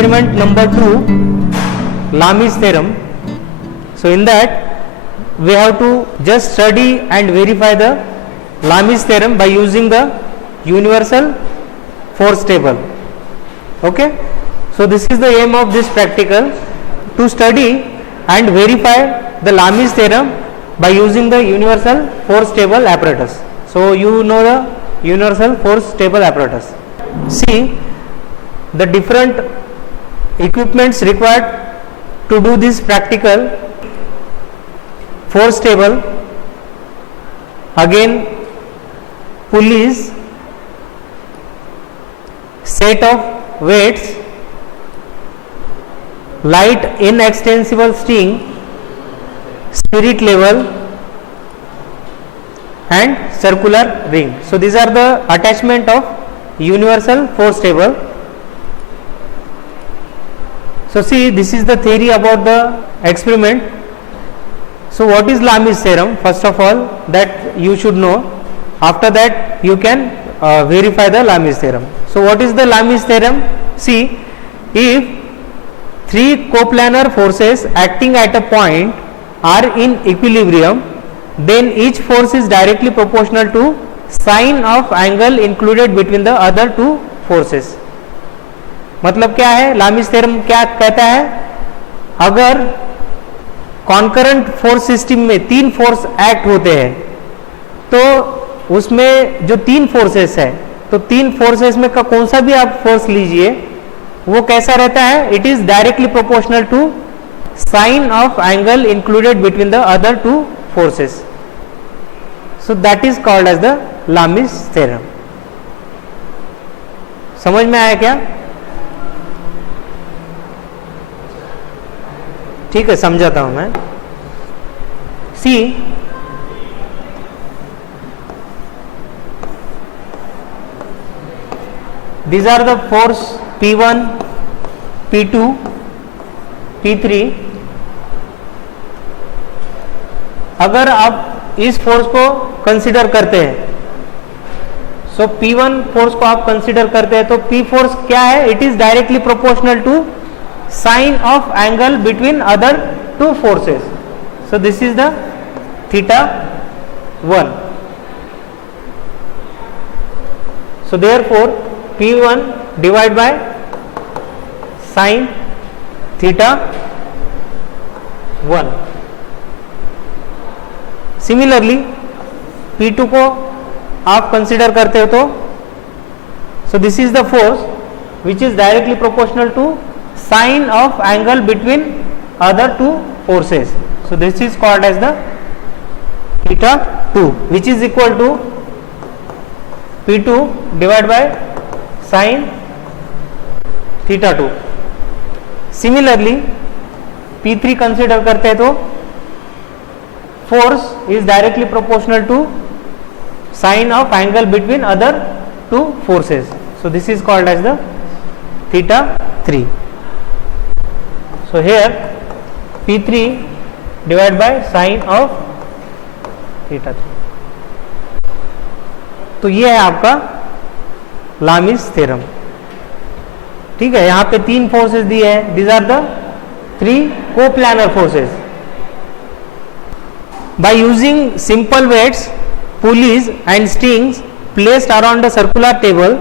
experiment number 2, Lami's theorem. So in that we have to just study and verify the Lami's theorem by using the universal force table. Okay, so this is the aim of this practical, to study and verify the Lami's theorem by using the universal force table apparatus. So you know the universal force table apparatus. See the different equipments required to do this practical force table. Again, pulleys, set of weights, light inextensible string, spirit level and circular ring. So these are the attachment of universal force table. So see, this is the theory about the experiment. So what is Lami's theorem? First of all, that you should know. After that you can verify the Lami's theorem. So what is the Lami's theorem? See, if three coplanar forces acting at a point are in equilibrium, then each force is directly proportional to sine of angle included between the other two forces. मतलब क्या है, लामिस theorem क्या कहता है, अगर concurrent force system में तीन force act होते हैं तो उसमें जो तीन फोर्सेस है, तो तीन फोर्सेस में का कौन सा भी आप फोर्स लीजिए वो कैसा रहता है, it is directly proportional to sine of angle included between the other two forces. So that is called as the Lami's theorem. समझ में आया क्या? ठीक है, समझाता हूं मैं. सी, these are the force P1, P2, P3. अगर आप इस फोर्स को कंसीडर करते हैं, सो P1 फोर्स को आप कंसीडर करते हैं तो P फोर्स क्या है, it is directly proportional to sine of angle between other two forces. So this is the theta 1. So therefore P1 divide by sine theta 1. Similarly P2 को आप consider करते हो तो so this is the force which is directly proportional to sine of angle between other two forces. So this is called as the theta 2, which is equal to P2 divided by sine theta 2. Similarly P3 consider करते हैं तो force is directly proportional to sine of angle between other two forces. So this is called as the theta 3. So here P3 divided by sine of theta 3. तो ये है आपका लामिस theorem. ठीक है, यहाँ पे तीन फोर्सेस दिए हैं. These are the three coplanar forces. By using simple weights, pulleys and strings placed around the circular table,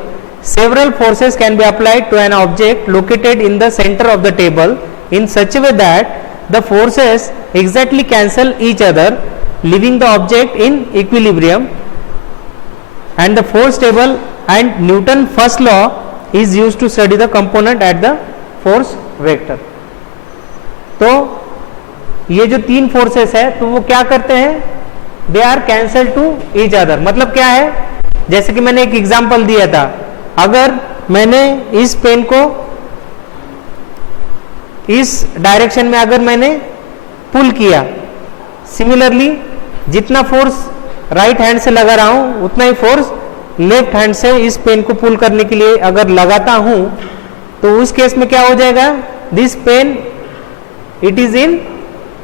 several forces can be applied to an object located in the center of the table in such a way that the forces exactly cancel each other, leaving the object in equilibrium. And the force table and Newton first law is used to study the component at the force vector. तो ये जो तीन forces है तो वो क्या करते हैं, they are cancel to each other. मतलब क्या है, जैसे कि मैंने एक एग्जांपल दिया था, अगर मैंने इस पेन को इस डायरेक्शन में अगर मैंने पुल किया, सिमिलरली जितना फोर्स राइट हैंड से लगा रहा हूं उतना ही फोर्स लेफ्ट हैंड से इस पेन को पुल करने के लिए अगर लगाता हूं तो उस केस में क्या हो जाएगा, this pen it is in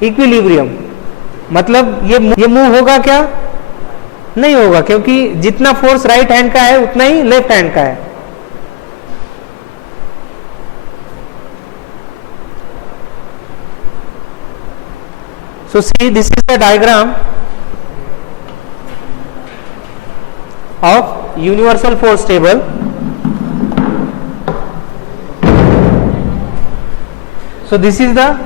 equilibrium. मतलब ये मूव होगा क्या, नहीं होगा, क्योंकि जितना फोर्स राइट हैंड का है उतना ही लेफ्ट हैंड का है. So see, this is the diagram of universal force table. So this is the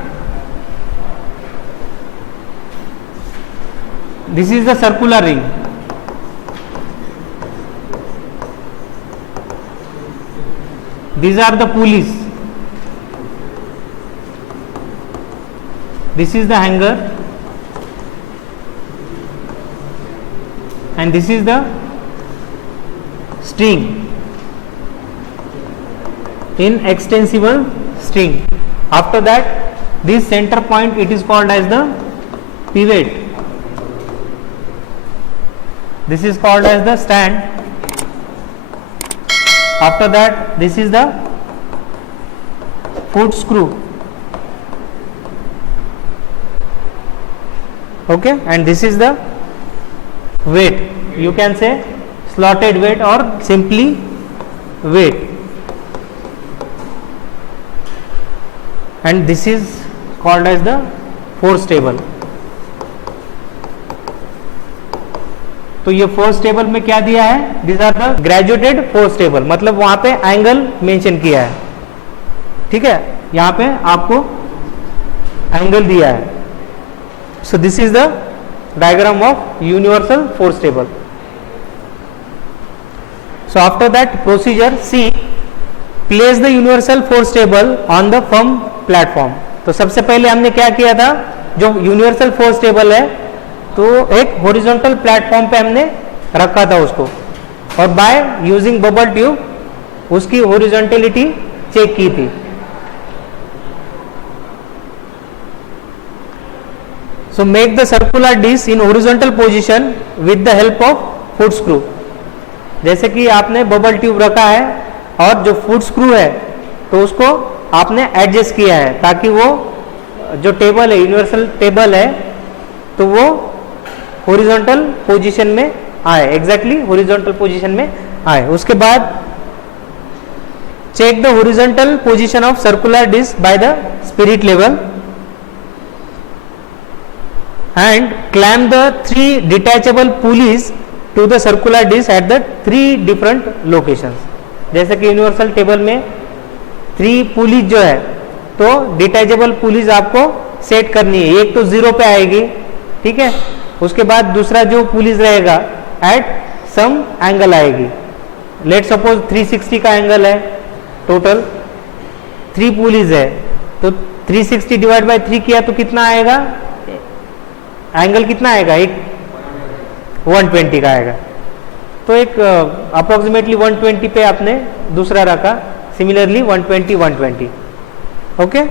circular ring. These are the pulleys. This is the hanger, and this is the string, in extensible string. After that, this center point, it is called as the pivot. This is called as the stand. After that, this is the foot screw. Okay, and this is the weight. You can say slotted weight or simply weight. And this is called as the force table. तो ये force table में क्या दिया है? These are the graduated force table, मतलब वहां पे angle mention किया है. ठीक है, यहाँ पे आपको एंगल दिया है. So this is the diagram of universal force table. So after that procedure, C, place the universal force table on the firm platform. तो सबसे पहले हमने क्या किया था? जो यूनिवर्सल फोर्स टेबल है तो एक हॉरिजॉन्टल प्लेटफॉर्म पे हमने रखा था उसको, और बाय यूजिंग बबल ट्यूब उसकी हॉरिजॉन्टलिटी चेक की थी. So make the circular disc in horizontal position with the help of foot screw. जैसे कि आपने बबल ट्यूब रखा है और जो फुट स्क्रू है तो उसको आपने एडजस्ट किया है ताकि वो जो टेबल है, यूनिवर्सल टेबल है, तो वो हॉरिजॉन्टल पोजीशन में आए, एग्जैक्टली हॉरिजॉन्टल पोजीशन में आए. उसके बाद check the horizontal position of circular disc by the spirit level and clamp the 3 detachable pulleys to the circular disc at the 3 different locations. जैसे कि यूनिवर्सल टेबल में 3 pulleys जो है तो डिटैचेबल पुलीज आपको सेट करनी है. एक तो 0 पे आएगी, ठीक है. उसके बाद दूसरा जो पुलिस रहेगा एट सम एंगल आएगी. लेट सपोज 360 का एंगल है, टोटल 3 पुलिस है तो 360 डिवाइड बाय 3 किया तो कितना आएगा? एंगल कितना आएगा? एक 120 का आएगा. तो एक अप्रोक्सीमेटली 120 पे आपने दूसरा रखा. Similarly 120 120. Okay.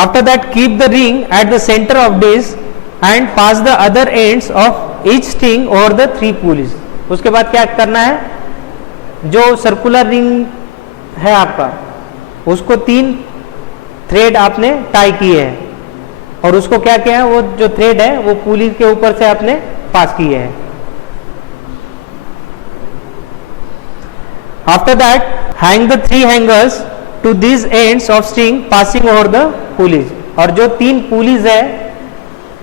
After that, keep the ring at the center of disc and pass the other ends of each string over the 3 pulleys. उसके बाद क्या करना है? जो सर्कुलर रिंग है आपका, उसको 3 थ्रेड आपने टाई किए हैं और उसको क्या किया है? वो जो थ्रेड है वो पुली के ऊपर से आपने पास किए हैं. After that, hang the 3 hangers to these ends of string passing over the police. और जो 3 पुलिस है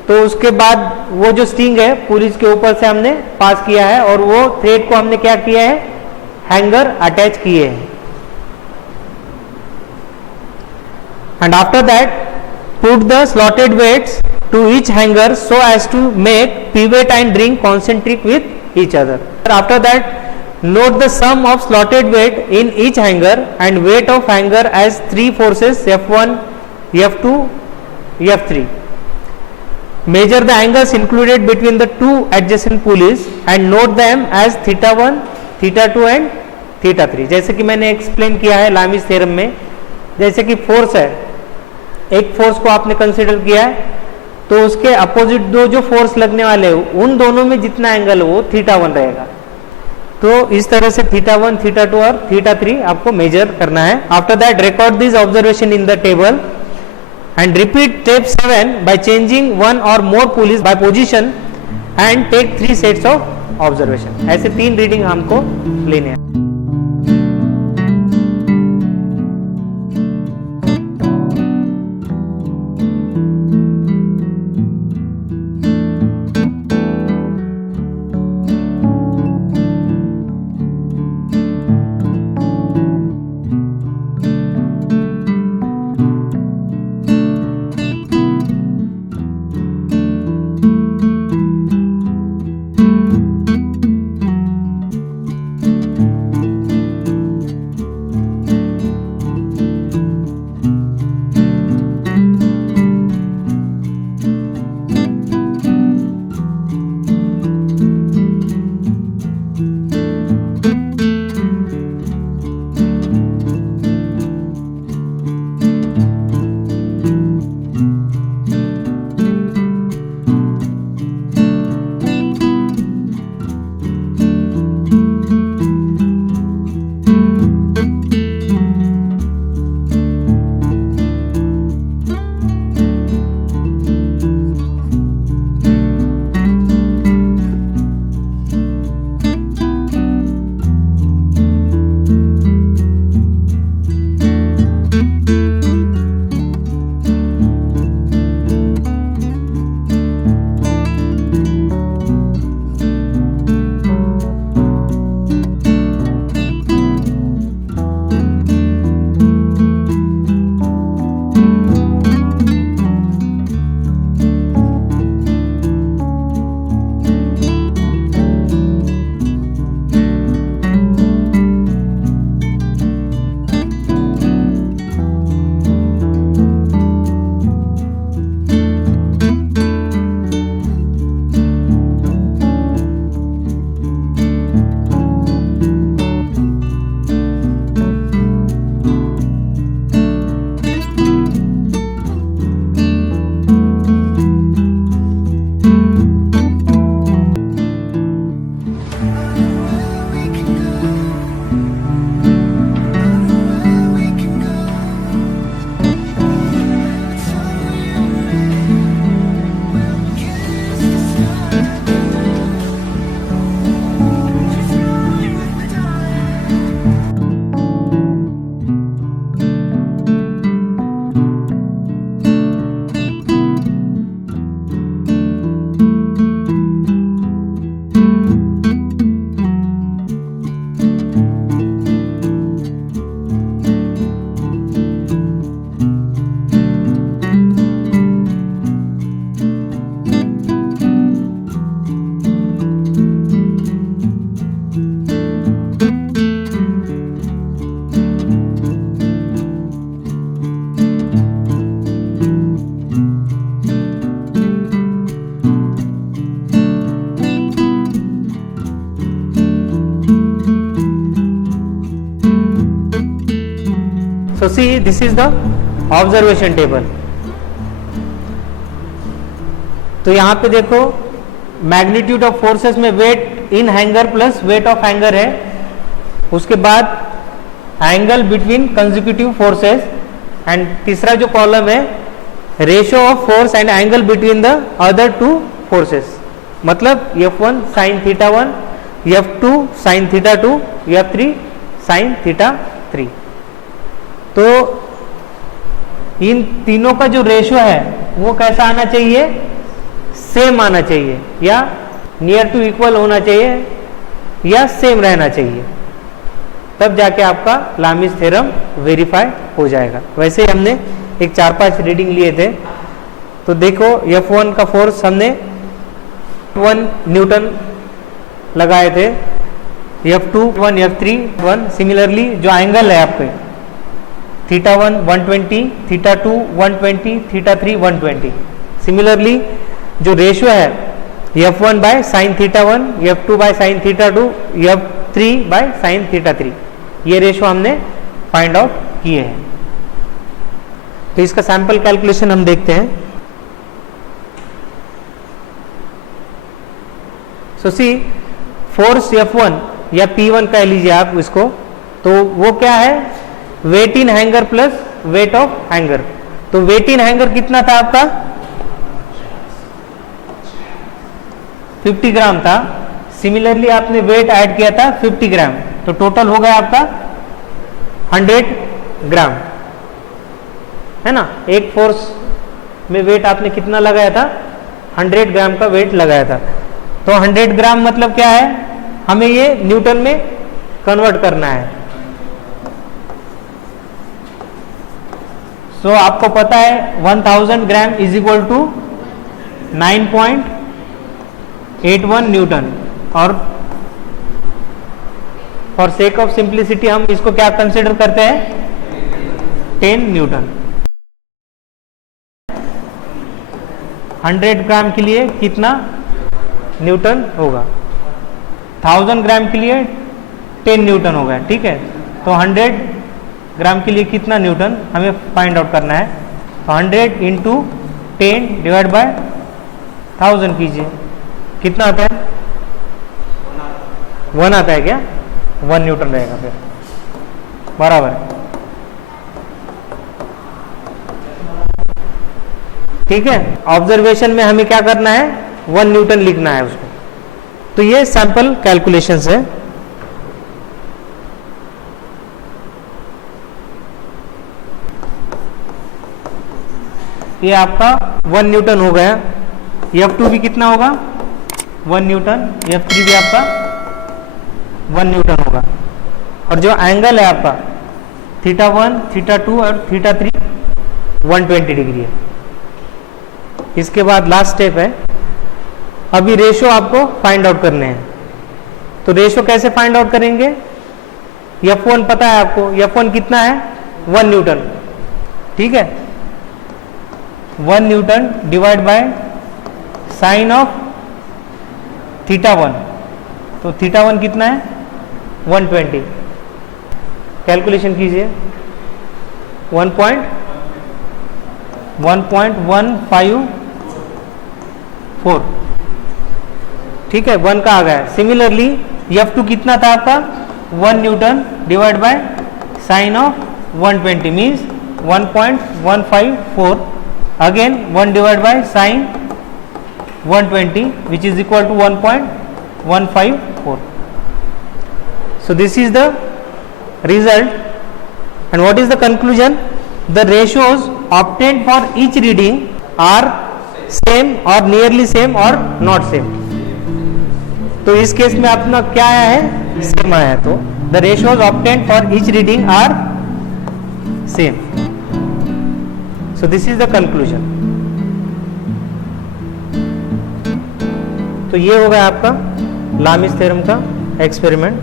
तो उसके बाद वो जो स्ट्रिंग है पुलिस के ऊपर से हमने पास किया है और वो थ्रेड को हमने क्या किया है? हैंगर अटैच किए हैं. And after that put the slotted weights to each hanger so as to make pivot and ring concentric with each other. After that note the sum of slotted weight in each hanger and weight of hanger as 3 forces F1, F2, F3. Measure the angles included between the 2 adjacent pulleys and note them as θ1, θ2 and θ3. जैसे कि मैंने explain किया है लामिस theorem में, जैसे कि force है, एक फोर्स को आपने कंसिडर किया है तो उसके अपोजिट 2 जो फोर्स लगने वाले हैं उन दोनों में जितना एंगल हो वो θ1 रहेगा. तो इस तरह से θ1, θ2 और θ3 आपको मेजर करना है. After that record this observation in the table and repeat step 7 by changing 1 और more pulleys by position and take 3 sets of observation. ऐसे 3 रीडिंग हमको लेने हैं. So see, this is the observation table. तो यहाँ पे देखो मैग्नीट्यूड ऑफ फोर्सेस में weight in hanger plus weight of hanger है, उसके बाद angle between consecutive forces, and तीसरा जो कॉलम है ratio of force and angle between the other two forces, मतलब F1 sine theta 1, F2 sine theta 2, F3 sine theta 3। तो इन तीनों का जो रेशियो है वो कैसा आना चाहिए, सेम आना चाहिए, या नियर टू इक्वल होना चाहिए, या सेम रहना चाहिए, तब जाके आपका लामिस थ्योरम वेरीफाई हो जाएगा। वैसे हमने एक 4-5 रीडिंग लिए थे, तो देखो F1 का फोर्स हमने 1 न्यूटन लगाए थे, F2 1, F3 1। सिमिलरली जो एंगल है आपके थीटा 1 120, थीटा 2 120, थीटा 3 120। सिमिलरली जो रेशियो है F1 bye sine theta 1, F2 bye sine theta 2, F3 bye sine theta 3, ये रेशियो हमने फाइंड आउट किए हैं। तो इसका सैंपल कैलकुलेशन हम देखते हैं। सो सी, फोर्स F1 या P1 कह लीजिए आप इसको, तो वो क्या है, weight in hanger plus weight of hanger. तो वेट इन हैंगर कितना था आपका, 50 ग्राम था। सिमिलरली आपने वेट ऐड किया था 50 ग्राम, तो टोटल हो गया आपका 100 ग्राम, है ना। एक फोर्स में वेट आपने कितना लगाया था, 100 ग्राम का वेट लगाया था। तो 100 ग्राम मतलब क्या है, हमें ये न्यूटन में कन्वर्ट करना है। सो आपको पता है 1000 gram is equal to 9.81 newton, और फॉर सेक ऑफ सिंप्लिसिटी हम इसको क्या कंसिडर करते हैं, 10 न्यूटन। 100 ग्राम के लिए कितना न्यूटन होगा, 1000 ग्राम के लिए 10 न्यूटन होगा, ठीक है। तो 100 ग्राम के लिए कितना न्यूटन हमें फाइंड आउट करना है। तो 100 इंटू 10 डिवाइड बाय 1000 कीजिए, कितना आता है, 1 आता है क्या, 1 न्यूटन रहेगा, फिर बराबर है, ठीक है। ऑब्जर्वेशन में हमें क्या करना है, 1 न्यूटन लिखना है उसको। तो ये सैंपल कैलकुलेशंस है। ये आपका 1 न्यूटन हो गया। F2 भी कितना होगा, 1 न्यूटन, F3 भी आपका 1 न्यूटन होगा। और जो एंगल है आपका थीटा 1, थीटा 2 और थीटा 3 120 डिग्री है। इसके बाद लास्ट स्टेप है, अभी रेशियो आपको फाइंड आउट करने हैं। तो रेशियो कैसे फाइंड आउट करेंगे, F1 पता है आपको, F1 कितना है, 1 न्यूटन, ठीक है। 1 Newton divide by sign of theta 1, तो थीटा 1 कितना है, 120। कैलकुलेशन कीजिए, 1.154, ठीक है, 1 का आ गया। सिमिलरली F2 कितना था आपका, 1 Newton divide by sign of 120 means 1.154, again 1 divide by sign 120 which is equal to 1.154. So this is the result, and what is the conclusion? The ratios obtained for each reading are same or nearly same or not same. तो इस case में अपना क्या आया है, same आया है। तो the ratios obtained for each reading are same. So this is the conclusion. तो ये होगा आपका लामिस थ्योरम का एक्सपेरिमेंट।